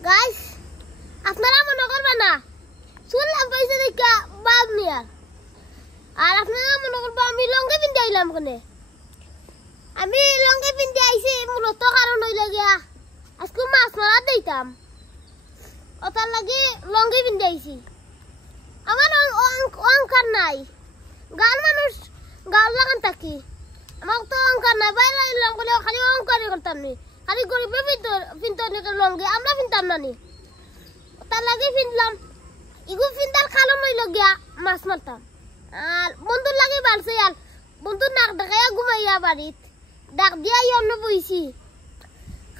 guys আপনারা মনে করবেন না শুনলাম পয়সা দেখা বাঘ নিয়া আর আপনারা মনে করবেন আমি লঙ্গি পিনতে আইলাম কোনে আমি লঙ্গি পিনতে আইছি মূলত কারণ হইল গিয়া আজকে মাছ মারা দিতাম ওটার লাগি লঙ্গি পিনতে আইছি আমার অঙ্কার নাই গাল মানুষ গাল লাগান থাকি আমার তো অঙ্কার নাই বাইরে আইলাম বলে খালি অঙ্কারই করতাম নি খালি গরিবে পিনতে লঙ্গি আমরা পিনতাম না নি তার লাগে পিনলাম ইগু পিনতার খালো মইল গিয়া মাছ মারতাম আর বন্ধুর লাগে বাড়ছে আর বন্ধুর নাক ডাকাইয়া ঘুমাইয়া বাড়িত ডাক দিয়া অন্য বইছি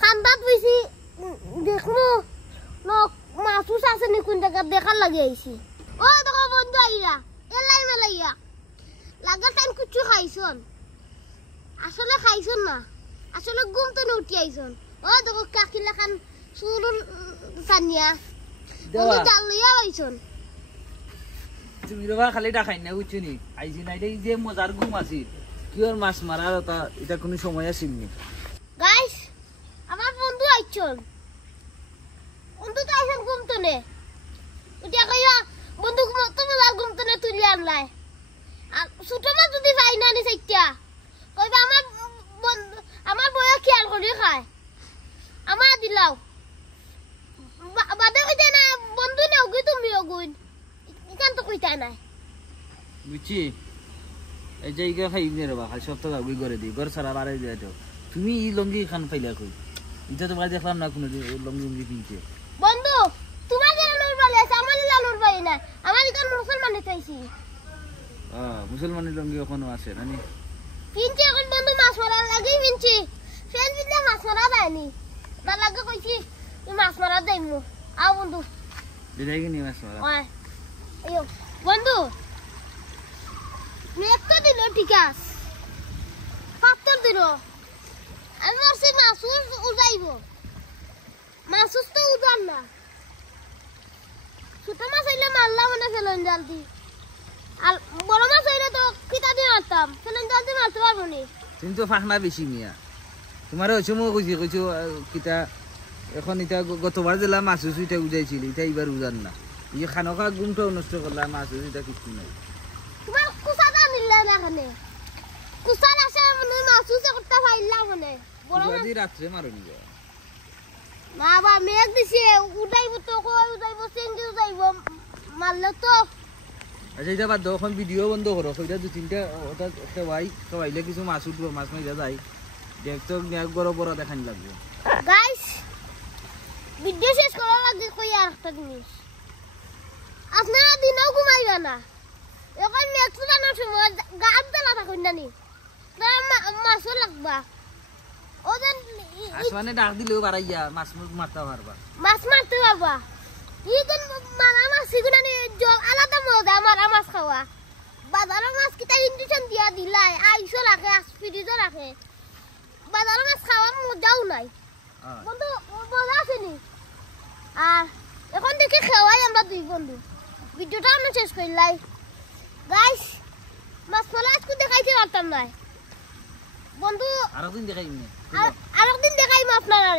খান্দাত বইছি দেখমু মাছুস আছে নি কোন জায়গা দেখার লাগে আইছি ও দেখো বন্ধু আইয়া এলাই মেলাইয়া লাগার টাইম কুচু খাইছন আসলে খাইছন না আসলে ঘুম তো উঠি আইছন ও দেখো কাকিলা খান সুরুল সানিয়া বন্ধু জাল লইয়া আইছন তুমি রবা খালি ডাকাই না বুঝছনি আইছি না এই যে মজার ঘুম আছিল কিওর মাছ মারার এটা কোনো সময় আছিল নি গাইস আমার বন্ধু আইছন বন্ধু তো আইছন ঘুম তো নে উঠিয়া কইয়া বন্ধু তুমি আর ঘুম তো নে তুলি আনলাই আর ছোট মাছ যদি পাই না নি সাইটা কইবা আমার বয়া খেয়াল করে খায় আমার দিলাও বাদে কইতে না বন্ধু না ওগি তুমি ওগুন ইকান তো কইতা নাই বুঝছি এই যে ইগা খাই নে রবা খালি সপ্তাহ আগুই করে দি ঘর সারা বারে যায় তো তুমি ই লঙ্গি খান পাইলা কই এটা তো বাড়ি দেখলাম না কোনো লঙ্গি পিনছে বন্ধু তোমার যেন নূর বালি আছে আমার নূর বালি না আমার ইকান মুসলমানে চাইছি মুসলমানের লঙ্গি এখনো আছে নানি পিনছে এখন বন্ধু মাছ মারার লাগেই পিনছি ফেল দিলে মাছ মারা যায়নি তার লাগে কইছি তুই মাছ মারা দেইমু আও বন্ধু বিদায় কি নি মাছ মারা ওই আয়ো বন্ধু একটা দিল ঠিক আছে পাত্তর দিল আমি আর সেই মাছ উজাইব মাছ তো উজান না ছোট মাছ হইলে মারলাম মানে ফেলন জাল দি আর বড় মাছ হইলে তো কিতা দিয়ে মারতাম ফেলন জাল দিয়ে মারতে পারবো নি তুমি তো ফাঁকনা বেশি মিয়া তোমার হচ্ছে মই কইছো কিতা এখন এটা গতবার দিলাম মাছ উইটা উজাইছিল এটা এবার উজান না এই খানকা গুমটাও নষ্ট করলাম মাছ উইটা কিছু নাই তোমার কুসাটা নিলে না এখানে কুসার আসে মানে মাছ উজা করতে পাইলাম মানে বড় মাছ রাত্রে মারনি যায় মা বা মেঘ দিছে উঠাইব তো কই উঠাইব সিঙ্গি উঠাইব মারলে তো আচ্ছা এটা বাদ এখন ভিডিও বন্ধ করো কইটা দু তিনটা ওটা খাওয়াইলে কিছু মাছ উঠবো মাছ মাইরা যায় দেখতো বড় বড় দেখান লাগবে গাইস ভিডিও শেষ করা লাগে কই আর একটা জিনিস আপনারা দিনও ঘুমাইবা না এখন মেঘ চুলানোর সময় গাছ জ্বালা থাকুন না নি মাছও লাগবা ওদের আসমানে ডাক দিলেও বাড়াইয়া মাছ মারতে পারবা মাছ মারতে পারবা ইদিন মারা মাছ সিগুনানি জল আলাদা মজা মারা মাছ খাওয়া বাজারের মাছ কিটা ইঞ্জেকশন দিয়া দিলাই আইসো রাখে ফ্রিজও রাখে বাজারের মাছ খাওয়ার মজাও নাই বন্ধু মজা আছে নি আর এখন দেখি খাওয়াই আমরা দুই বন্ধু ভিডিওটা আমরা শেষ করলাই গাইস মাছ ফলা আজকে দেখাইতে পারতাম না বন্ধু আরেকদিন দেখাইনি আরেকদিন দেখাইম আপনারা